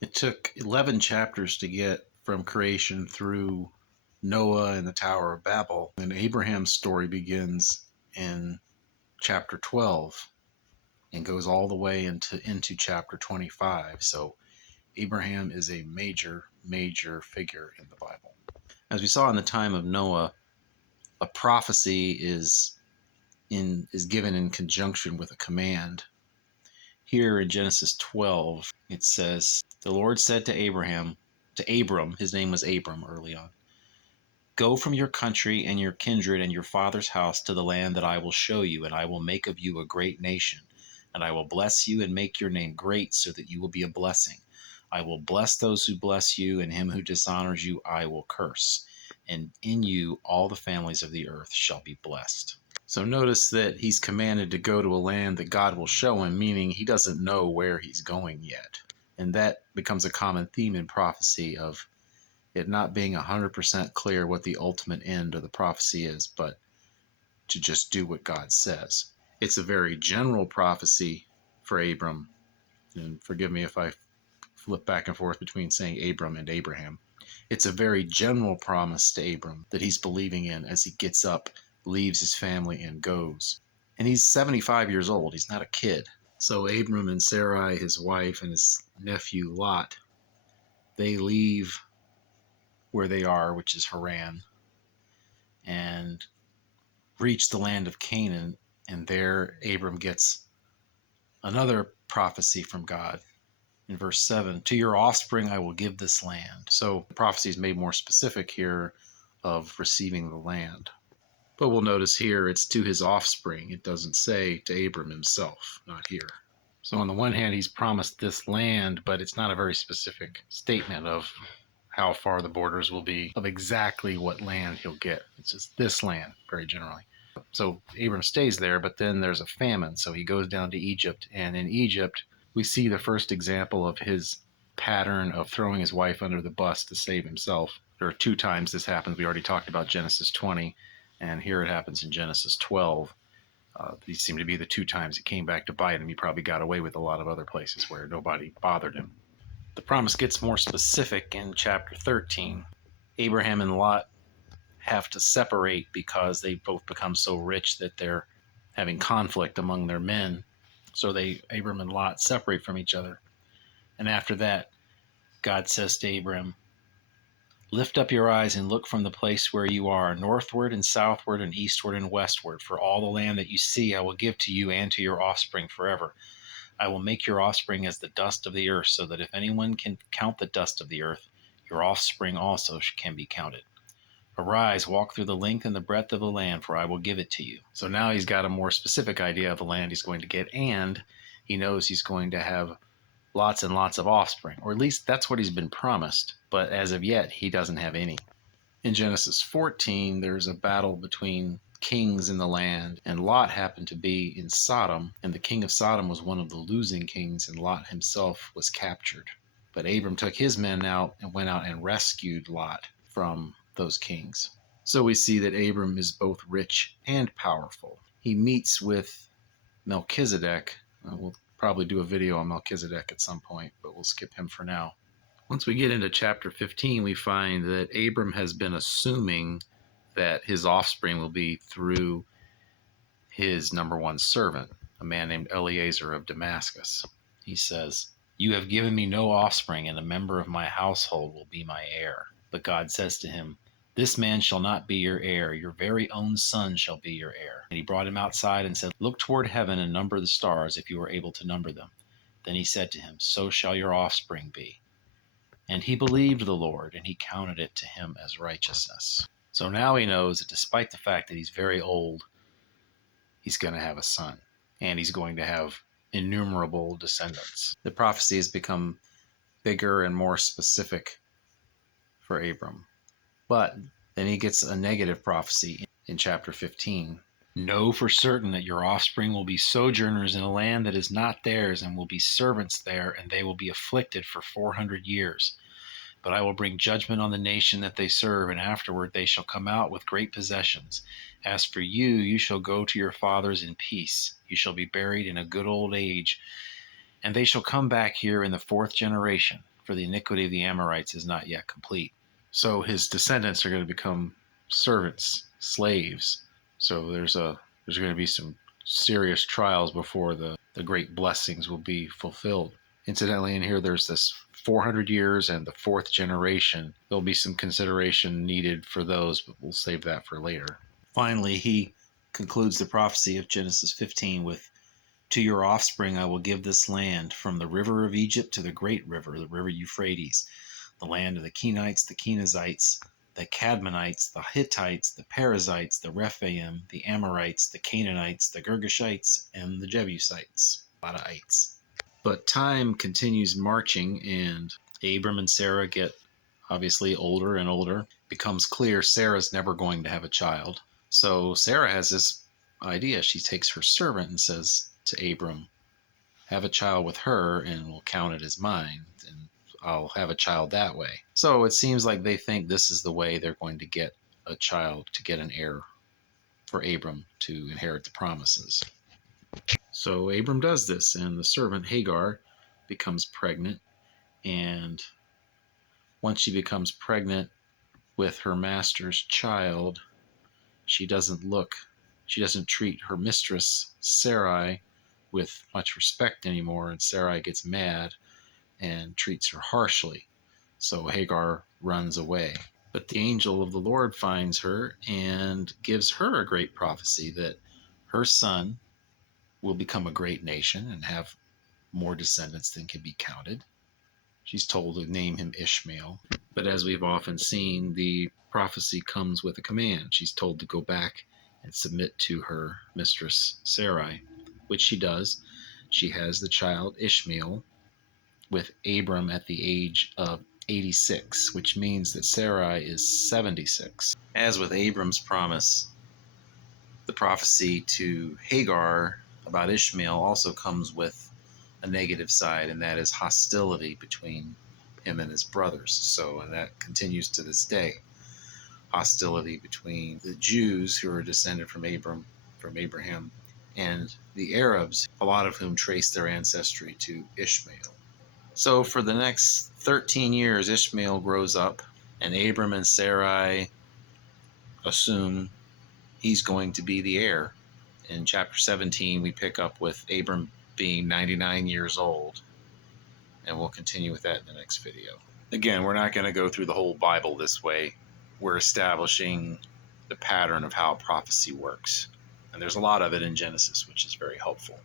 It took 11 chapters to get from creation through Noah and the Tower of Babel. And Abraham's story begins in chapter 12 and goes all the way into chapter 25. So Abraham is a major figure in the Bible. As we saw in the time of Noah, a prophecy is given in conjunction with a command. Here in Genesis 12, it says, "The Lord said to Abram, his name was Abram early on, go from your country and your kindred and your father's house to the land that I will show you, and I will make of you a great nation. And I will bless you and make your name great so that you will be a blessing. I will bless those who bless you, and him who dishonors you I will curse. And in you all the families of the earth shall be blessed." So notice that he's commanded to go to a land that God will show him, meaning he doesn't know where he's going yet. And that becomes a common theme in prophecy of it not being 100% clear what the ultimate end of the prophecy is, but to just do what God says. It's a very general prophecy for Abram, and forgive me if I flip back and forth between saying Abram and Abraham. It's a very general promise to Abram that he's believing in as he gets up, leaves his family, and goes. And he's 75 years old. He's not a kid. So Abram and Sarai, his wife, and his nephew Lot, they leave where they are, which is Haran, and reach the land of Canaan. And there Abram gets another prophecy from God. In verse 7, "To your offspring I will give this land." So the prophecy is made more specific here of receiving the land. But we'll notice here it's to his offspring. It doesn't say to Abram himself, not here. So on the one hand, he's promised this land, but it's not a very specific statement of how far the borders will be, of exactly what land he'll get. It's just this land, very generally. So Abram stays there, but then there's a famine. So he goes down to Egypt, and in Egypt, we see the first example of his pattern of throwing his wife under the bus to save himself. There are two times this happens. We already talked about Genesis 20, and here it happens in Genesis 12. These seem to be the two times he came back to bite him. He probably got away with a lot of other places where nobody bothered him. The promise gets more specific in chapter 13. Abraham and Lot have to separate because they both become so rich that they're having conflict among their men. So Abram and Lot separate from each other. And after that, God says to Abram, "Lift up your eyes and look from the place where you are, northward and southward and eastward and westward. For all the land that you see I will give to you and to your offspring forever. I will make your offspring as the dust of the earth, so that if anyone can count the dust of the earth, your offspring also can be counted. Arise, walk through the length and the breadth of the land, for I will give it to you." So now he's got a more specific idea of the land he's going to get, and he knows he's going to have lots and lots of offspring, or at least that's what he's been promised, but as of yet, he doesn't have any. In Genesis 14, there's a battle between kings in the land, and Lot happened to be in Sodom, and the king of Sodom was one of the losing kings, and Lot himself was captured. But Abram took his men out and went out and rescued Lot from those kings. So we see that Abram is both rich and powerful. He meets with Melchizedek. We'll probably do a video on Melchizedek at some point, but we'll skip him for now. Once we get into chapter 15, we find that Abram has been assuming that his offspring will be through his number one servant, a man named Eliezer of Damascus. He says, "You have given me no offspring, and a member of my household will be my heir." But God says to him, "This man shall not be your heir. Your very own son shall be your heir." And he brought him outside and said, "Look toward heaven and number the stars, if you are able to number them." Then he said to him, "So shall your offspring be." And he believed the Lord, and he counted it to him as righteousness. So now he knows that despite the fact that he's very old, he's going to have a son, and he's going to have innumerable descendants. The prophecy has become bigger and more specific for Abram. But then he gets a negative prophecy in chapter 15. "Know for certain that your offspring will be sojourners in a land that is not theirs, and will be servants there, and they will be afflicted for 400 years. But I will bring judgment on the nation that they serve, and afterward they shall come out with great possessions. As for you, you shall go to your fathers in peace. You shall be buried in a good old age, and they shall come back here in the fourth generation. for the iniquity of the Amorites is not yet complete. So his descendants are going to become servants, slaves. So there's going to be some serious trials before the great blessings will be fulfilled. Incidentally, in here there's this 400 years and the fourth generation. There'll be some consideration needed for those, but we'll save that for later. Finally, he concludes the prophecy of Genesis 15 with, "To your offspring I will give this land, from the river of Egypt to the great river, the river Euphrates, the land of the Kenites, the Kenizzites, the Cadmonites, the Hittites, the Perizzites, the Rephaim, the Amorites, the Canaanites, the Girgashites, and the Jebusites." A lot of ites. But time continues marching, and Abram and Sarah get obviously older and older. It becomes clear Sarah's never going to have a child. So Sarah has this idea. She takes her servant and says to Abram, have a child with her and we'll count it as mine, and I'll have a child that way. So it seems like they think this is the way they're going to get a child, to get an heir for Abram to inherit the promises. So Abram does this, and the servant Hagar becomes pregnant, and once she becomes pregnant with her master's child, she doesn't treat her mistress Sarai with much respect anymore, and Sarai gets mad and treats her harshly. So Hagar runs away. But the angel of the Lord finds her and gives her a great prophecy that her son will become a great nation and have more descendants than can be counted. She's told to name him Ishmael. But as we've often seen, the prophecy comes with a command. She's told to go back and submit to her mistress Sarai, which she does. She has the child Ishmael with Abram at the age of 86, which means that Sarai is 76. As with Abram's promise, the prophecy to Hagar about Ishmael also comes with a negative side, and that is hostility between him and his brothers. So, and that continues to this day. Hostility between the Jews, who are descended from Abraham, and the Arabs, a lot of whom trace their ancestry to Ishmael. So for the next 13 years, Ishmael grows up, and Abram and Sarai assume he's going to be the heir. In chapter 17, we pick up with Abram being 99 years old, and we'll continue with that in the next video. Again, we're not going to go through the whole Bible this way. We're establishing the pattern of how prophecy works. And there's a lot of it in Genesis, which is very helpful.